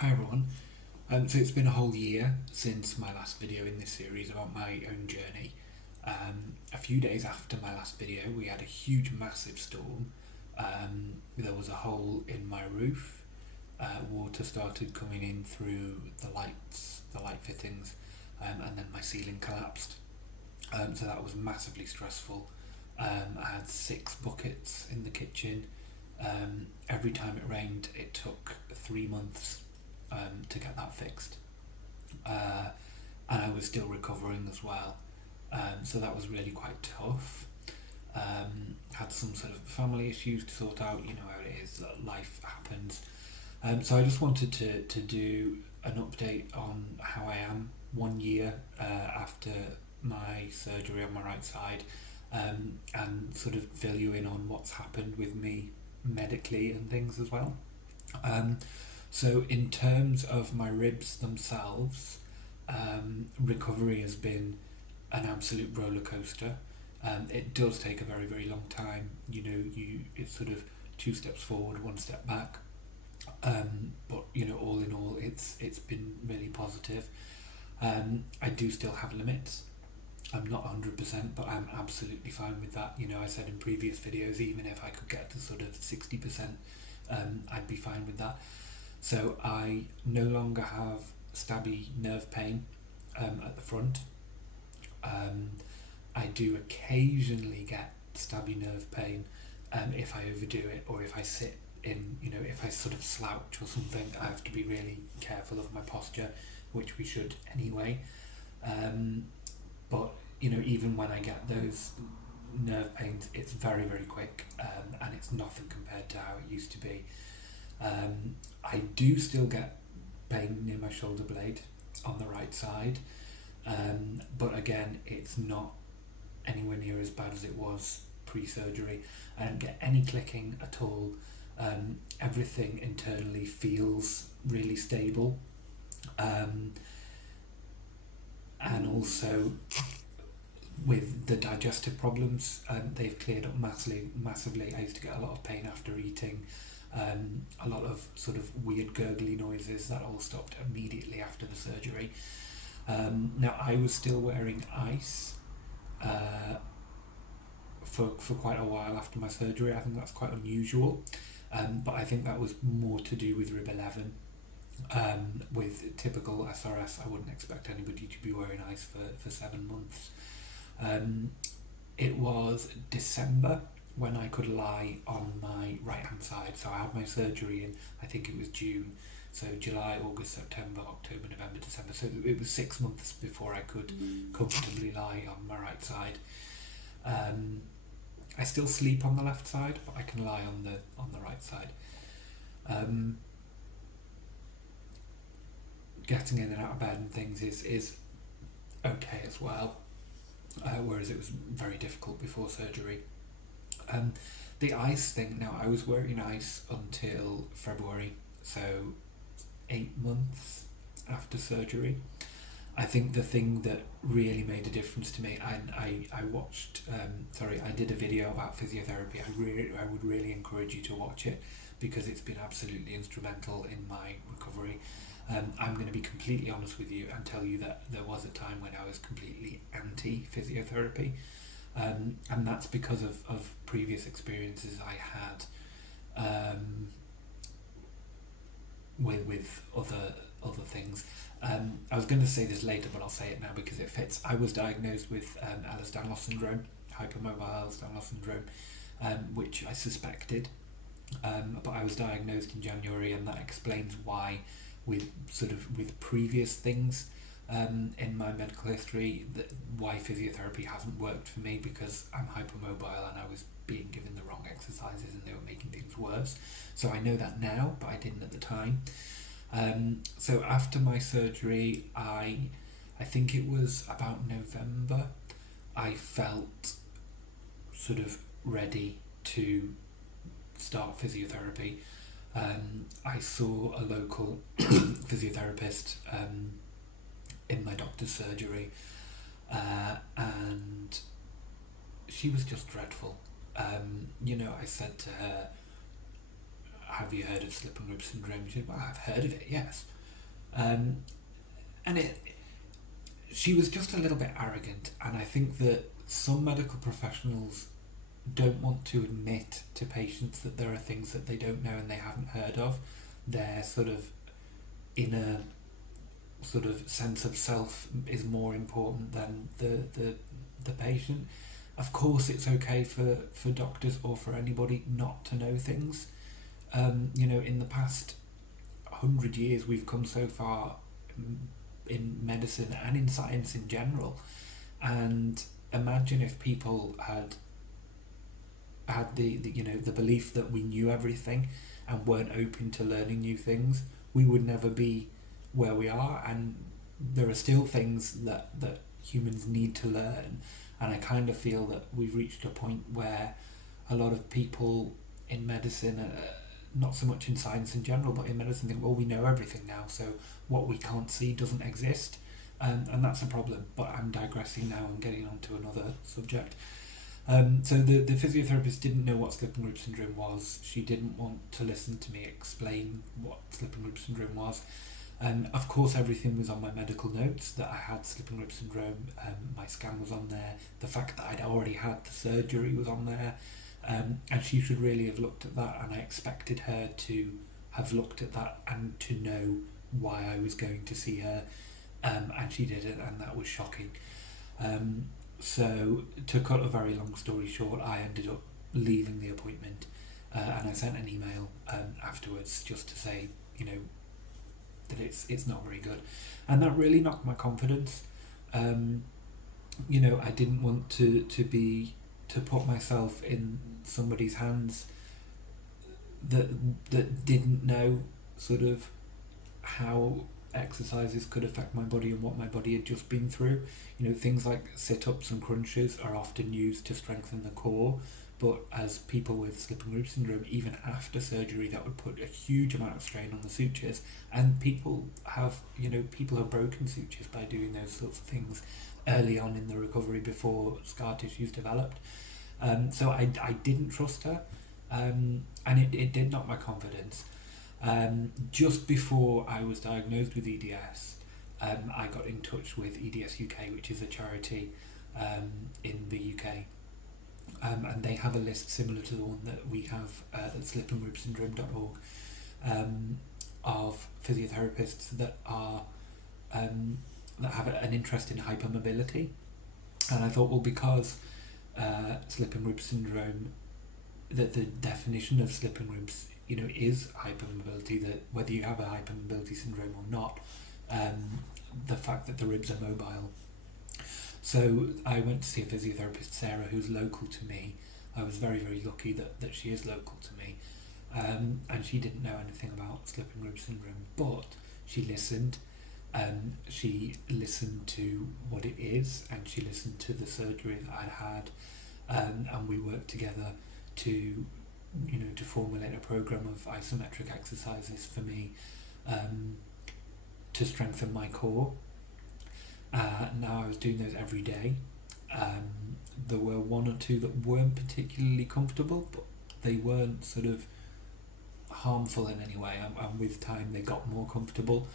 Hi everyone. So it's been a whole year since my last video in this series about my own journey. A few days after my last video, we had a huge, massive storm. There was a hole in my roof. Water started coming in through the light fittings, and then my ceiling collapsed. So that was massively stressful. I had 6 buckets in the kitchen. Every time it rained, it took 3 months to get that fixed, and I was still recovering as well. So that was really quite tough. Had some sort of family issues to sort out. You know how it is, life happens. So I just wanted to do an update on how I am 1 year after my surgery on my right side, and sort of fill you in on what's happened with me medically and things as well. So in terms of my ribs themselves, recovery has been an absolute roller coaster. It does take a very, very long time. It's sort of 2 steps forward, 1 step back. But all in all, it's been really positive. I do still have limits. I'm not 100%, but I'm absolutely fine with that. I said in previous videos, even if I could get to sort of 60%, I'd be fine with that. So I no longer have stabby nerve pain at the front. I do occasionally get stabby nerve pain if I overdo it, or if I sit in, if I sort of slouch or something. I have to be really careful of my posture, which we should anyway. But even when I get those nerve pains, it's very, very quick, and it's nothing compared to how it used to be. I do still get pain near my shoulder blade on the right side, but again, it's not anywhere near as bad as it was pre-surgery. I don't get any clicking at all. Everything internally feels really stable, and also with the digestive problems, they've cleared up massively. I used to get a lot of pain after eating, a lot of sort of weird gurgly noises. That all stopped immediately after the surgery. Now I was still wearing ice for quite a while after my surgery. I think that's quite unusual, but I think that was more to do with rib 11. With typical SRS, I wouldn't expect anybody to be wearing ice for 7 months. It was December when I could lie on my right hand side. So I had my surgery in, I think it was June. So July, August, September, October, November, December. So it was 6 months before I could comfortably lie on my right side. I still sleep on the left side, but I can lie on the right side. Getting in and out of bed and things is okay as well, whereas it was very difficult before surgery. The ice thing, now I was wearing ice until February, so 8 months after surgery. I think the thing that really made a difference to me, and I watched, I did a video about physiotherapy. I would really encourage you to watch it, because it's been absolutely instrumental in my recovery. I'm going to be completely honest with you and tell you that there was a time when I was completely anti-physiotherapy, and that's because of previous experiences I had with other things. I was going to say this later, but I'll say it now because it fits. I was diagnosed with Ehlers-Danlos syndrome, hypermobile Ehlers-Danlos syndrome, which I suspected, but I was diagnosed in January, and that explains why, with previous things in my medical history, why physiotherapy hasn't worked for me, because I'm hypermobile and I was being given the wrong exercises and they were making things worse. So I know that now, but I didn't at the time. So after my surgery, I think it was about November, I felt sort of ready to start physiotherapy. I saw a local physiotherapist in my doctor's surgery, and she was just dreadful. I said to her, have you heard of slip and rib syndrome? She said, well, I've heard of it, yes. Um, and she was just a little bit arrogant, and I think that some medical professionals don't want to admit to patients that there are things that they don't know and they haven't heard of. Their sort of inner sort of sense of self is more important than the patient. Of course, it's okay for doctors or for anybody not to know things. In the past 100 years, we've come so far in medicine and in science in general. And imagine if people had the belief that we knew everything and weren't open to learning new things, we would never be where we are. And there are still things that humans need to learn. And I kind of feel that we've reached a point where a lot of people in medicine, not so much in science in general, but in medicine, think, well, we know everything now, so what we can't see doesn't exist. And that's a problem. But I'm digressing now and getting on to another subject. So the physiotherapist didn't know what slip and rib syndrome was. She didn't want to listen to me explain what slip and rib syndrome was. Of course, everything was on my medical notes that I had slip and rib syndrome. My scan was on there. The fact that I'd already had the surgery was on there. And she should really have looked at that, and I expected her to have looked at that and to know why I was going to see her. And she didn't, and that was shocking. So to cut a very long story short, I ended up leaving the appointment, and I sent an email afterwards just to say, that it's not very good, and that really knocked my confidence. I didn't want to put myself in somebody's hands that didn't know sort of how exercises could affect my body and what my body had just been through. Things like sit-ups and crunches are often used to strengthen the core, but as people with slip and rib syndrome, even after surgery, that would put a huge amount of strain on the sutures, and people have broken sutures by doing those sorts of things early on in the recovery before scar tissues developed. So I didn't trust her, and it did knock my confidence. Just before I was diagnosed with EDS, I got in touch with EDS UK, which is a charity in the UK, and they have a list similar to the one that we have at slipandribsyndrome.org, of physiotherapists that are that have an interest in hypermobility. And I thought, well, because slip and rib syndrome, that the definition of slip and ribs is hypermobility, that whether you have a hypermobility syndrome or not, the fact that the ribs are mobile. So I went to see a physiotherapist, Sarah, who's local to me. I was very, very lucky that she is local to me, and she didn't know anything about slip and rib syndrome, but she listened. She listened to what it is, and she listened to the surgery that I'd had, and we worked together to formulate a program of isometric exercises for me, to strengthen my core. Now I was doing those every day. There were one or two that weren't particularly comfortable, but they weren't sort of harmful in any way, and with time they got more comfortable.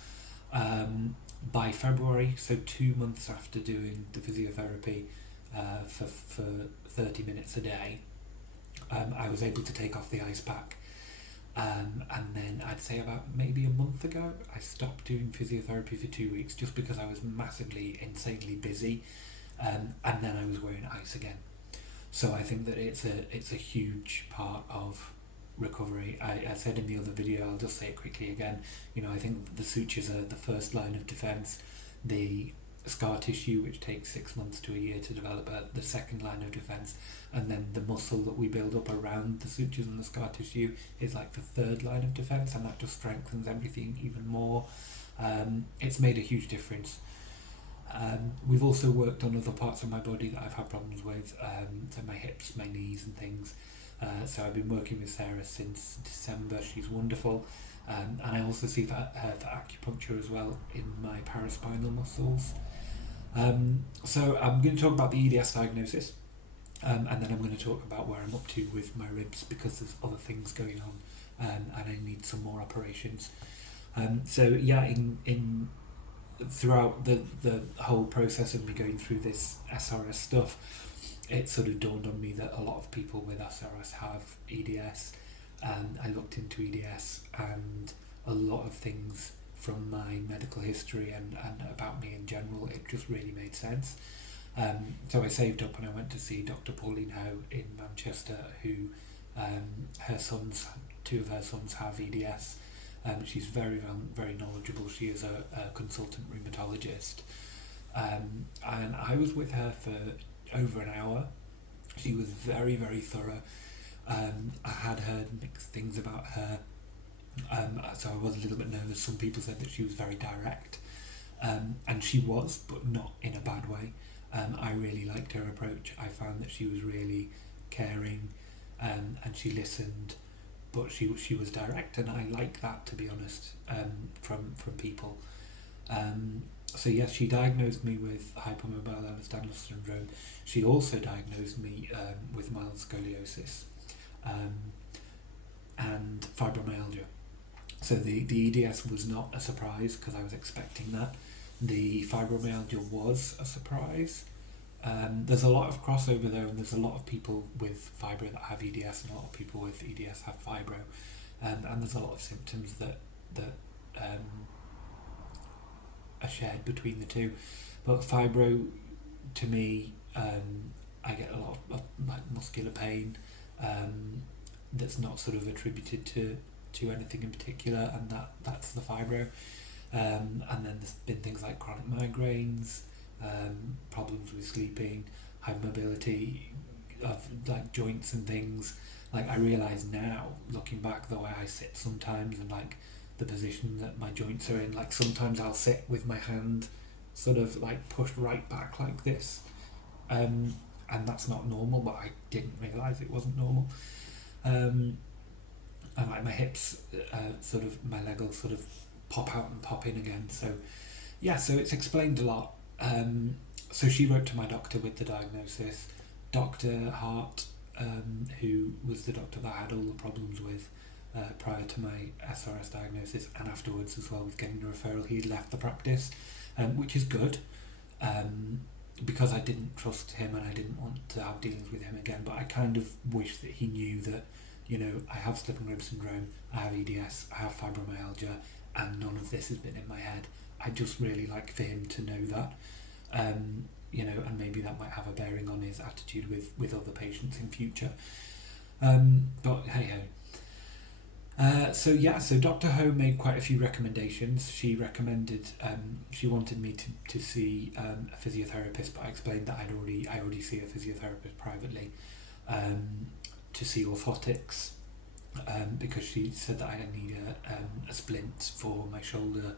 By February, so 2 months after doing the physiotherapy for 30 minutes a day, I was able to take off the ice pack. And then I'd say about maybe a month ago, I stopped doing physiotherapy for 2 weeks just because I was massively, insanely busy, and then I was wearing ice again. So I think that it's a huge part of recovery. I said in the other video, I'll just say it quickly again, I think the sutures are the first line of defence. The scar tissue, which takes 6 months to a year to develop, the second line of defence, and then the muscle that we build up around the sutures and the scar tissue is like the third line of defence, and that just strengthens everything even more. It's made a huge difference. We've also worked on other parts of my body that I've had problems with, so my hips, my knees and things. So I've been working with Sarah since December. She's wonderful. And I also see her for acupuncture as well in my paraspinal muscles. So I'm going to talk about the EDS diagnosis, and then I'm going to talk about where I'm up to with my ribs, because there's other things going on and I need some more operations. So yeah, in throughout the whole process of me going through this SRS stuff, it sort of dawned on me that a lot of people with SRS have EDS, and I looked into EDS, and a lot of things from my medical history and about me in general, it just really made sense. So I saved up and I went to see Dr. Pauline Howe in Manchester, who her sons, two of her sons have EDS. She's very knowledgeable. She is a consultant rheumatologist, and I was with her for over an hour. She was very thorough. I had heard mixed things about her, so I was a little bit nervous. Some people said that she was very direct, and she was, but not in a bad way. I really liked her approach. I found that she was really caring, and she listened, but she was direct, and I like that, to be honest, from people. So yes, she diagnosed me with hypermobile Ehlers-Danlos syndrome. She also diagnosed me with mild scoliosis um, and fibromyalgia. So the EDS was not a surprise because I was expecting that. The fibromyalgia was a surprise. There's a lot of crossover there, and there's a lot of people with fibro that have EDS, and a lot of people with EDS have fibro, and there's a lot of symptoms that are shared between the two. But fibro, to me, I get a lot of like muscular pain that's not sort of attributed to anything in particular, and that's the fibro. And then there's been things like chronic migraines, problems with sleeping, hypermobility of like joints and things. Like I realise now, looking back, the way I sit sometimes and like the position that my joints are in. Like sometimes I'll sit with my hand sort of like pushed right back like this, and that's not normal. But I didn't realise it wasn't normal. And like my hips, sort of my leg will sort of pop out and pop in again. So yeah, so it's explained a lot. So she wrote to my doctor with the diagnosis. Dr. Hart, who was the doctor that I had all the problems with prior to my SRS diagnosis and afterwards as well with getting the referral, he left the practice, which is good, because I didn't trust him and I didn't want to have dealings with him again. But I kind of wish that he knew that, you know, I have slip and rib syndrome, I have EDS, I have fibromyalgia, and none of this has been in my head. I just really like for him to know that, you know, and maybe that might have a bearing on his attitude with other patients in future. But hey ho. So Dr. Ho made quite a few recommendations. She recommended, she wanted me to see a physiotherapist, but I explained that I already see a physiotherapist privately, to see orthotics, because she said that I need a splint for my shoulder,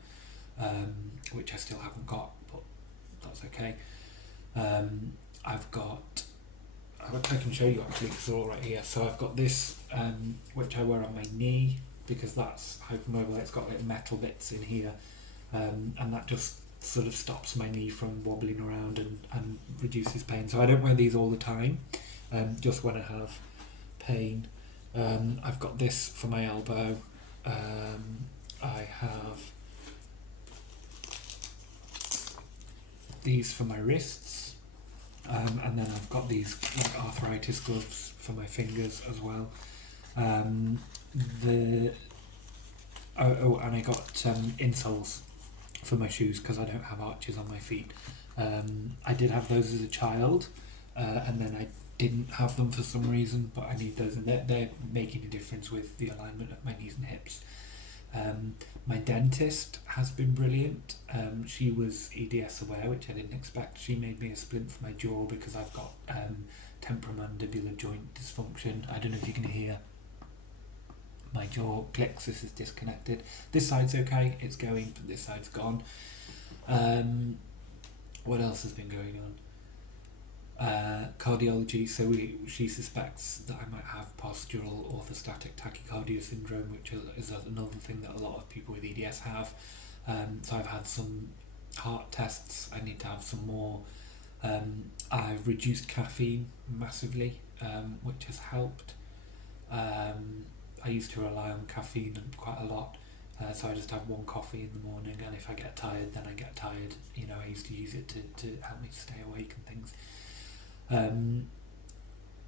which I still haven't got, but that's okay. I've got, I can show you actually because they're all right here. So I've got this, which I wear on my knee because that's hypermobile. It's got like metal bits in here, and that just sort of stops my knee from wobbling around and reduces pain. So I don't wear these all the time, just when I have pain. I've got this for my elbow. I have these for my wrists, and then I've got these like arthritis gloves for my fingers as well. And I got insoles for my shoes because I don't have arches on my feet. I did have those as a child, and then I didn't have them for some reason, but I need those, and they're making a difference with the alignment of my knees and hips. My dentist has been brilliant. She was EDS aware, which I didn't expect. She made me a splint for my jaw because I've got temporomandibular joint dysfunction. I don't know if you can hear my jaw clicks. This is disconnected. This side's okay, it's going, but this side's gone. What else has been going on? Cardiology, so she suspects that I might have postural orthostatic tachycardia syndrome, which is another thing that a lot of people with EDS have. So I've had some heart tests, I need to have some more. I've reduced caffeine massively, which has helped. I used to rely on caffeine quite a lot. So I just have one coffee in the morning, and if I get tired, then I get tired. I used to use it to help me stay awake and things. Um,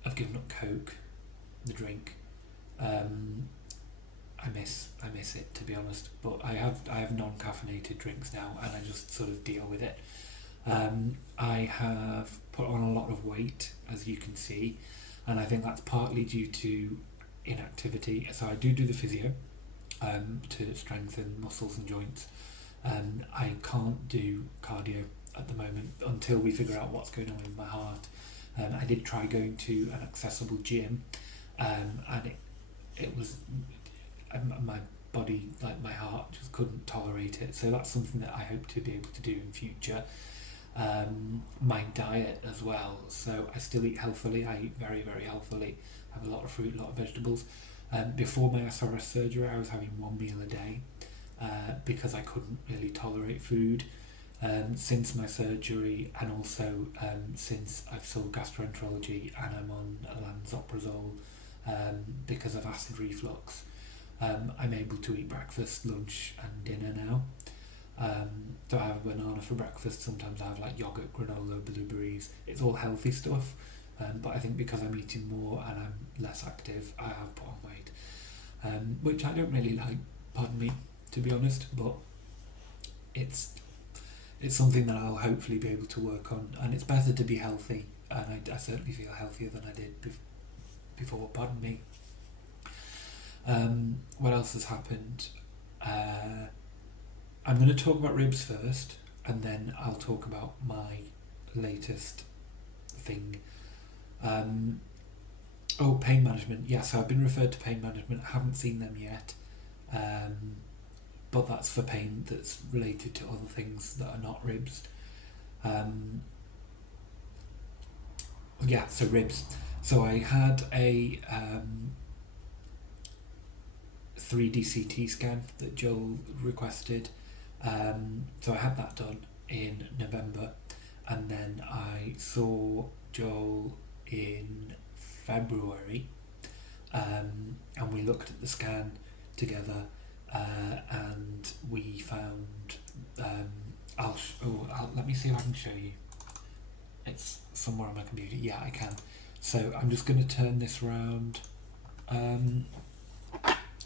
I've given up Coke, the drink. Um, I miss it, to be honest. But I have non-caffeinated drinks now, and I just sort of deal with it. I have put on a lot of weight, as you can see, and I think that's partly due to inactivity. So I do the physio to strengthen muscles and joints. I can't do cardio at the moment until we figure out what's going on with my heart. I did try going to an accessible gym, and it was my body, like my heart, just couldn't tolerate it. So that's something that I hope to be able to do in future. My diet as well. So I still eat healthily. I eat very, very healthily. I have a lot of fruit, a lot of vegetables. Before my SRS surgery, I was having one meal a day because I couldn't really tolerate food. Since my surgery, and also since I've sold gastroenterology and I'm on lansoprazole because of acid reflux, I'm able to eat breakfast, lunch and dinner now. So I have a banana for breakfast. Sometimes I have like yogurt, granola, blueberries. It's all healthy stuff. But I think because I'm eating more and I'm less active, I have put on weight, which I don't really like, pardon me, to be honest. But it's something that I'll hopefully be able to work on. And it's better to be healthy, and I certainly feel healthier than I did before. Pardon me. What else has happened? I'm going to talk about ribs first, and then I'll talk about my latest thing. Pain management. Yeah, so I've been referred to pain management. I haven't seen them yet, but that's for pain that's related to other things that are not ribs. So ribs. So I had a 3D CT scan that Joel requested. So I had that done in November, and then I saw Joel in February, and we looked at the scan together, and we found. Let me see if I can show you. It's somewhere on my computer. Yeah, I can. So I'm just going to turn this round.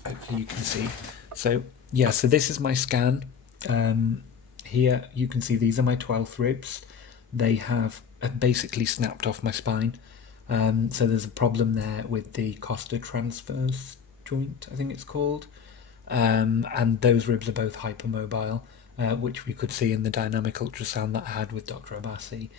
Hopefully you can see. So this is my scan. Here you can see these are my 12th ribs. They have basically snapped off my spine. So there's a problem there with the costa transverse joint, I think it's called. And those ribs are both hypermobile, which we could see in the dynamic ultrasound that I had with Dr. Abassi.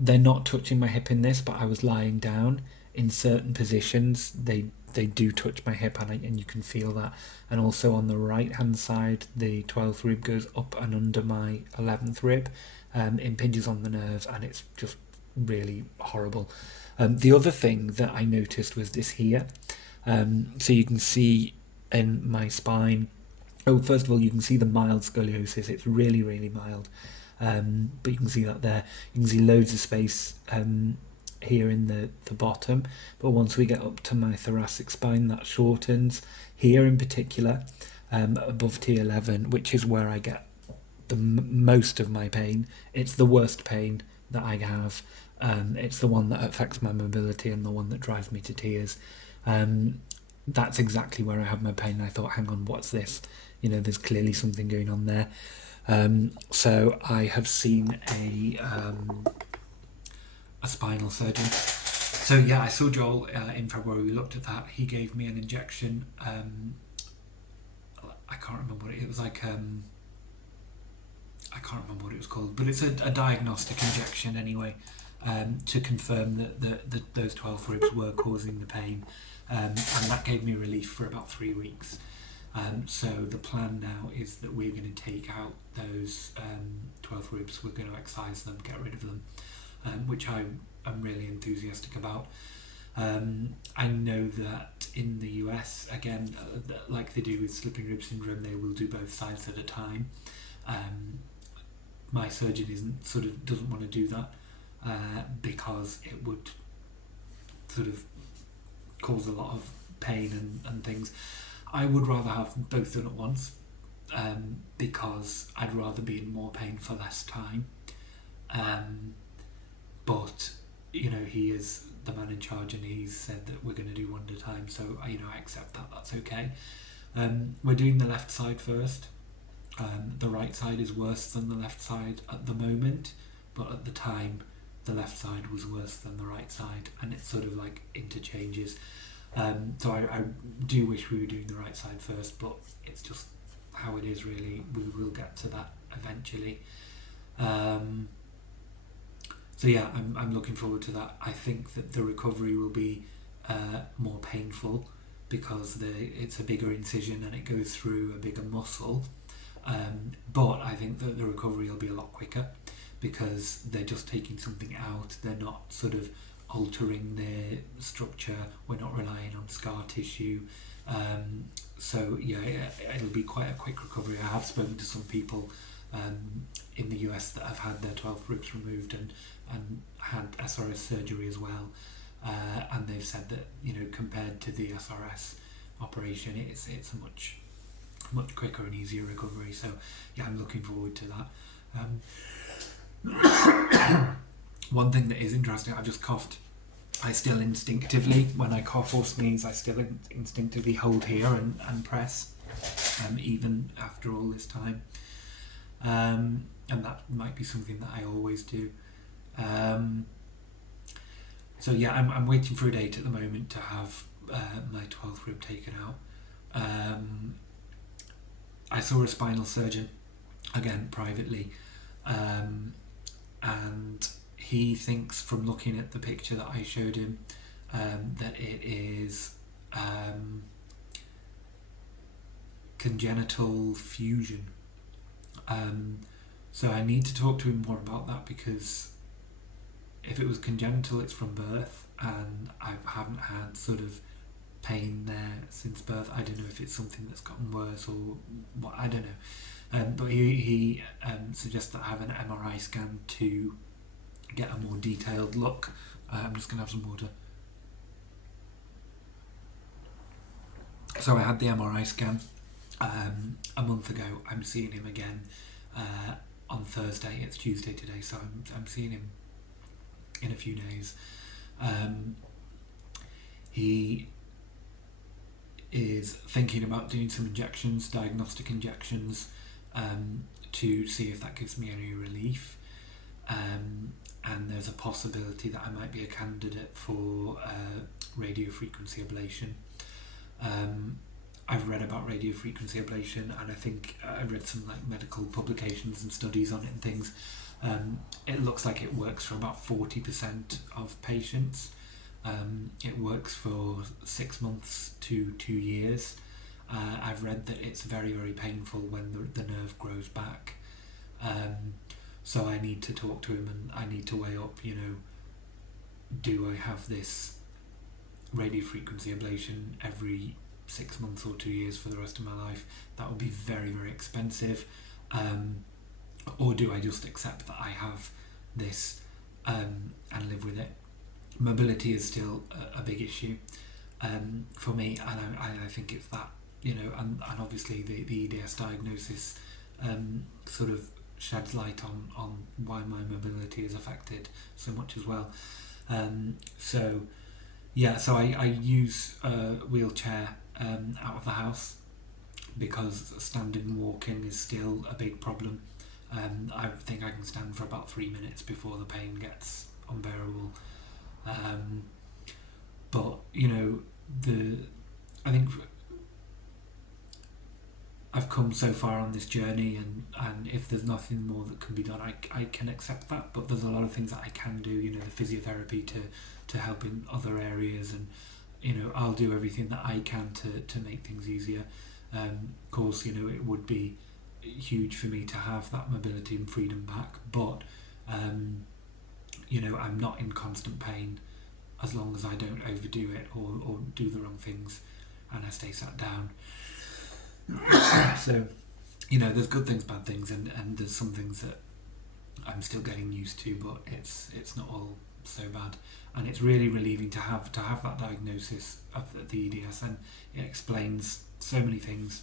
They're not touching my hip in this, but I was lying down in certain positions. They do touch my hip, and you can feel that. And also on the right hand side, the 12th rib goes up and under my 11th rib, impinges on the nerve, and it's just really horrible. The other thing that I noticed was this here. So you can see in my spine. First of all, you can see the mild scoliosis. It's really, really mild. But you can see that there. You can see loads of space here in the bottom, but once we get up to my thoracic spine, that shortens here in particular, above T11, which is where I get the most of my pain. It's the worst pain that I have. It's the one that affects my mobility and the one that drives me to tears. That's exactly where I have my pain. I thought, hang on, what's this? There's clearly something going on there. So I have seen a spinal surgeon. So yeah, I saw Joel in February. We looked at that. He gave me an injection. I can't remember what it was like. I can't remember what it was called, but it's a diagnostic injection anyway, to confirm that those 12 ribs were causing the pain, and that gave me relief for about 3 weeks. So the plan now is that we're going to take out those 12 ribs. We're going to excise them, get rid of them, which I'm really enthusiastic about. I know that in the US, again, like they do with slipping rib syndrome, they will do both sides at a time. My surgeon doesn't want to do that because it would sort of cause a lot of pain and things. I would rather have both done at once, because I'd rather be in more pain for less time. But he is the man in charge, and he's said that we're going to do one at a time. So I accept that. That's okay. We're doing the left side first. The right side is worse than the left side at the moment, but at the time, the left side was worse than the right side, and it sort of like interchanges. So I do wish we were doing the right side first, but it's just how it is, really. We will get to that eventually. So yeah, I'm looking forward to that. I think that the recovery will be more painful because it's a bigger incision and it goes through a bigger muscle. But I think that the recovery will be a lot quicker because they're just taking something out. They're not sort of altering their structure. We're not relying on scar tissue. So yeah, it'll be quite a quick recovery. I have spoken to some people in the US that have had their 12 ribs removed and had SRS surgery as well, and they've said that compared to the SRS operation, it's a much quicker and easier recovery. So yeah, I'm looking forward to that. One thing that is interesting, I just coughed. I still instinctively, when I cough or sneeze, I still instinctively hold here and press, even after all this time. And that might be something that I always do. So yeah, I'm waiting for a date at the moment to have my 12th rib taken out. I saw a spinal surgeon, again privately, and he thinks, from looking at the picture that I showed him, that it is congenital fusion. So I need to talk to him more about that, because if it was congenital, it's from birth, and I haven't had sort of pain there since birth. I don't know if it's something that's gotten worse or what, I don't know. But he suggests that I have an MRI scan to get a more detailed look. I'm just going to have some water. So I had the MRI scan a month ago. I'm seeing him again on Thursday. It's Tuesday today, so I'm seeing him in a few days. He is thinking about doing some injections, diagnostic injections, to see if that gives me any relief. And there's a possibility that I might be a candidate for radiofrequency ablation. I've read about radiofrequency ablation, and I think I've read some medical publications and studies on it and things. It looks like it works for about 40% of patients. It works for 6 months to 2 years. I've read that it's very, very painful when the nerve grows back. So I need to talk to him, and I need to weigh up, do I have this radiofrequency ablation every 6 months or 2 years for the rest of my life? That would be very, very expensive. Or do I just accept that I have this and live with it? Mobility is still a big issue for me, and I think it's that, and obviously the EDS diagnosis sort of sheds light on why my mobility is affected so much as well. So I use a wheelchair out of the house because standing and walking is still a big problem. I think I can stand for about 3 minutes before the pain gets unbearable. But I think I've come so far on this journey, and if there's nothing more that can be done, I can accept that. But there's a lot of things that I can do, the physiotherapy to help in other areas, and I'll do everything that I can to make things easier. Of course, it would be huge for me to have that mobility and freedom back, but I'm not in constant pain as long as I don't overdo it or do the wrong things and I stay sat down. So there's good things, bad things, and there's some things that I'm still getting used to, but it's not all so bad, and it's really relieving to have that diagnosis of the EDS, and it explains so many things,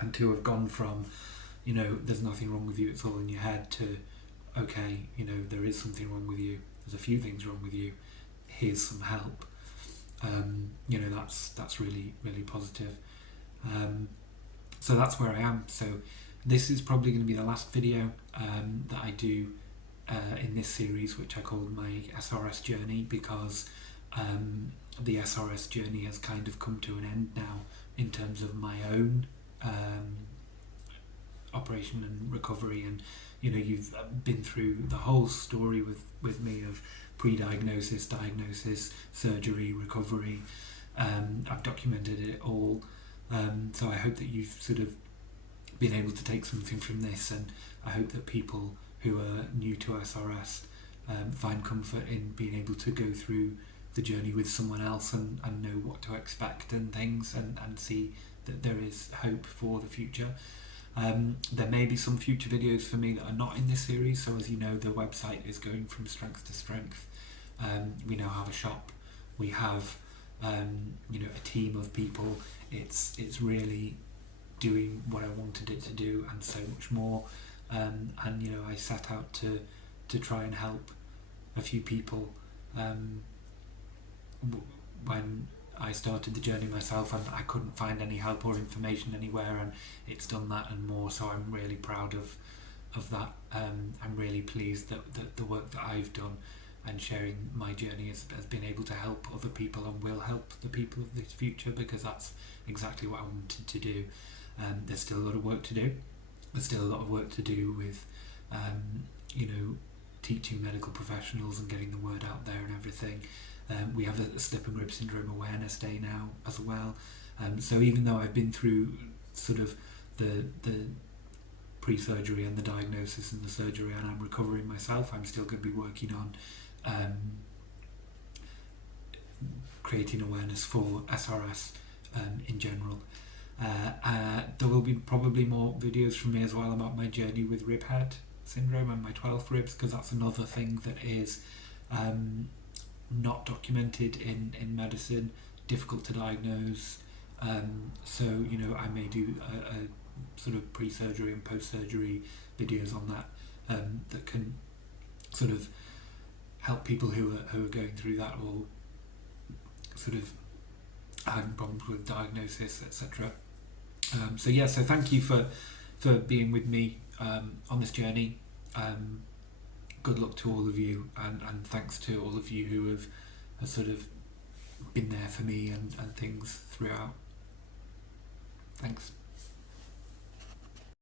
and to have gone from, there's nothing wrong with you, it's all in your head, to okay, there is something wrong with you, there's a few things wrong with you, here's some help. That's really, really positive. So that's where I am. So this is probably going to be the last video that I do in this series, which I called my SRS journey, because the SRS journey has kind of come to an end now in terms of my own operation and recovery. And you've been through the whole story with me of pre-diagnosis, diagnosis, surgery, recovery. I've documented it all, so I hope that you've sort of been able to take something from this, and I hope that people who are new to SRS find comfort in being able to go through the journey with someone else and know what to expect and things, and see that there is hope for the future. There may be some future videos for me that are not in this series, so as you know, the website is going from strength to strength. We now have a shop, we have a team of people. It's really doing what I wanted it to do, and so much more. And I set out to try and help a few people when I started the journey myself, and I couldn't find any help or information anywhere, and it's done that and more. So I'm really proud of that. I'm really pleased that the work that I've done and sharing my journey has been able to help other people, and will help the people of this future, because that's exactly what I wanted to do. There's still a lot of work to do. There's still a lot of work to do with teaching medical professionals and getting the word out there and everything. We have a slip and grip syndrome awareness day now as well. So even though I've been through sort of the pre-surgery and the diagnosis and the surgery, and I'm recovering myself, I'm still going to be working on creating awareness for SRS in general. There will be probably more videos from me as well about my journey with rib head syndrome and my 12th ribs, because that's another thing that is not documented in medicine, difficult to diagnose. So I may do a sort of pre-surgery and post-surgery videos on that that can sort of help people who are going through that, or sort of having problems with diagnosis, etc. So thank you for being with me on this journey. Good luck to all of you, and thanks to all of you who have sort of been there for me and things throughout. Thanks.